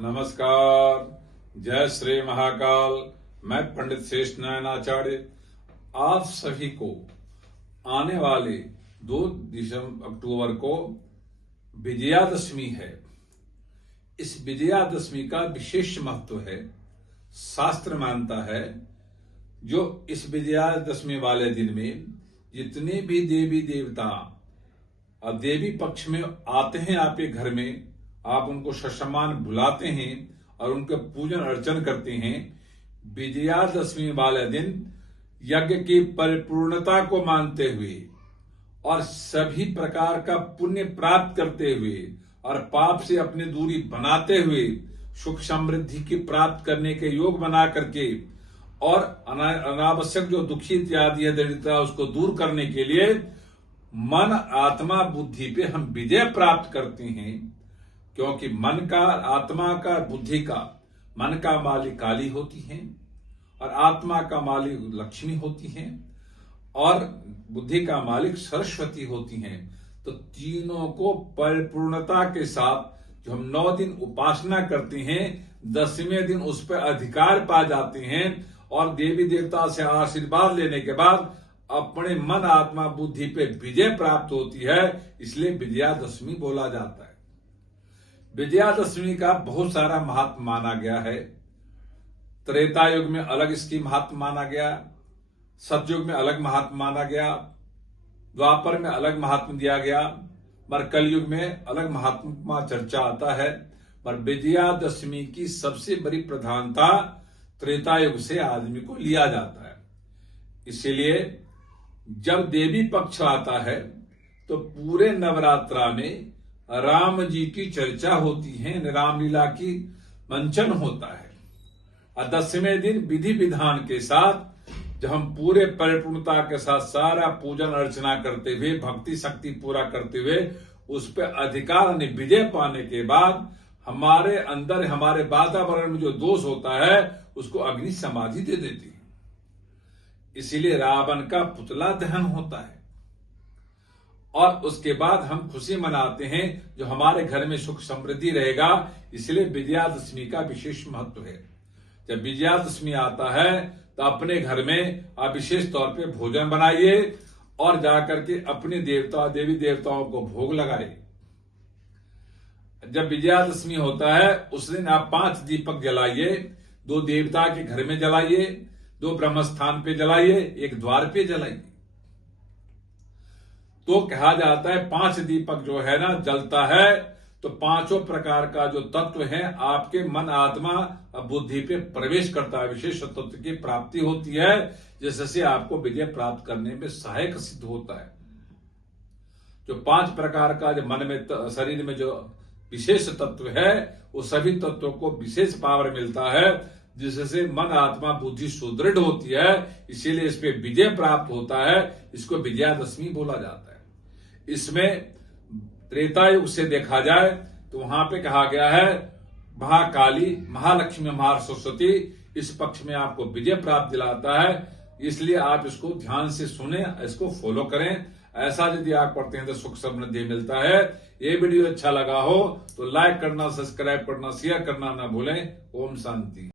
नमस्कार। जय श्री महाकाल। मैं पंडित श्रेष्ठ नारायण आचार्य आप सभी को आने वाले 2 अक्टूबर को विजयादशमी है। इस विजयादशमी का विशेष महत्व है। शास्त्र मानता है जो इस विजयादशमी वाले दिन में जितने भी देवी देवता और देवी पक्ष में आते हैं आपके घर में, आप उनको ससम्मान बुलाते हैं और उनके पूजन अर्चन करते हैं। विजयादशमी वाले दिन यज्ञ की परिपूर्णता को मानते हुए और सभी प्रकार का पुण्य प्राप्त करते हुए और पाप से अपनी दूरी बनाते हुए सुख समृद्धि की प्राप्त करने के योग बना करके और अनावश्यक जो दुखी इत्यादि है दरिद्रता उसको दूर करने के लिए मन आत्मा बुद्धि पे हम विजय प्राप्त करते हैं। क्योंकि मन का, आत्मा का, बुद्धि का, मन का मालिक काली होती है और आत्मा का मालिक लक्ष्मी होती है और बुद्धि का मालिक सरस्वती होती हैं। तो तीनों को परिपूर्णता के साथ जो हम 9 दिन उपासना करते हैं, 10वें दिन उस पर अधिकार पा जाते हैं और देवी देवता से आशीर्वाद लेने के बाद अपने मन आत्मा बुद्धि पे विजय प्राप्त होती है। इसलिए विजयादशमी बोला जाता है। विजयादशमी का बहुत सारा महात्म माना गया है। त्रेता युग में अलग इसकी महात्म माना गया, सतयुग में अलग महात्म माना गया, द्वापर में अलग महात्म दिया गया, पर कलयुग में अलग महात्म का चर्चा आता है। पर विजयादशमी की सबसे बड़ी प्रधानता त्रेता युग से आदमी को लिया जाता है। इसीलिए जब देवी पक्ष आता है तो पूरे नवरात्रा में राम जी की चर्चा होती है, रामलीला की मंचन होता है और 10वें दिन विधि विधान के साथ जब हम पूरे परिपूर्णता के साथ सारा पूजन अर्चना करते हुए भक्ति शक्ति पूरा करते हुए उस पर अधिकार विजय पाने के बाद हमारे अंदर हमारे वातावरण में जो दोष होता है उसको अग्नि समाधि दे देती है। इसीलिए रावण का पुतला दहन होता है और उसके बाद हम खुशी मनाते हैं जो हमारे घर में सुख समृद्धि रहेगा। इसलिए विजयादशमी का विशेष महत्व है। जब विजयादशमी आता है तो अपने घर में आप विशेष तौर पे भोजन बनाइए और जाकर के अपने देवता देवी देवताओं को भोग लगाइए। जब विजयादशमी होता है उस दिन आप 5 दीपक जलाइए, 2 देवता के घर में जलाइए, 2 ब्रह्म स्थान पे जलाइए, 1 द्वार पे जलाइए। तो कहा जाता है 5 दीपक जो है ना जलता है तो 5 प्रकार का जो तत्व है आपके मन आत्मा और बुद्धि पे प्रवेश करता है, विशेष तत्व की प्राप्ति होती है जिससे आपको विजय प्राप्त करने में सहायक सिद्ध होता है। जो 5 प्रकार का जो मन में शरीर में जो विशेष तत्व है वो सभी तत्वों को विशेष पावर मिलता है जिससे मन आत्मा बुद्धि सुदृढ़ होती है। इसीलिए इस पे विजय प्राप्त होता है। इसको विजयादशमी बोला जाता है। इसमें त्रेता युग से देखा जाए तो वहां पे कहा गया है महाकाली, महालक्ष्मी, महासरस्वती इस पक्ष में आपको विजय प्राप्त दिलाता है। इसलिए आप इसको ध्यान से सुने, इसको फॉलो करें। ऐसा यदि आप करते हैं तो सुख समृद्धि मिलता है। ये वीडियो अच्छा लगा हो तो लाइक करना, सब्सक्राइब करना, शेयर करना ना भूलें। ओम शांति।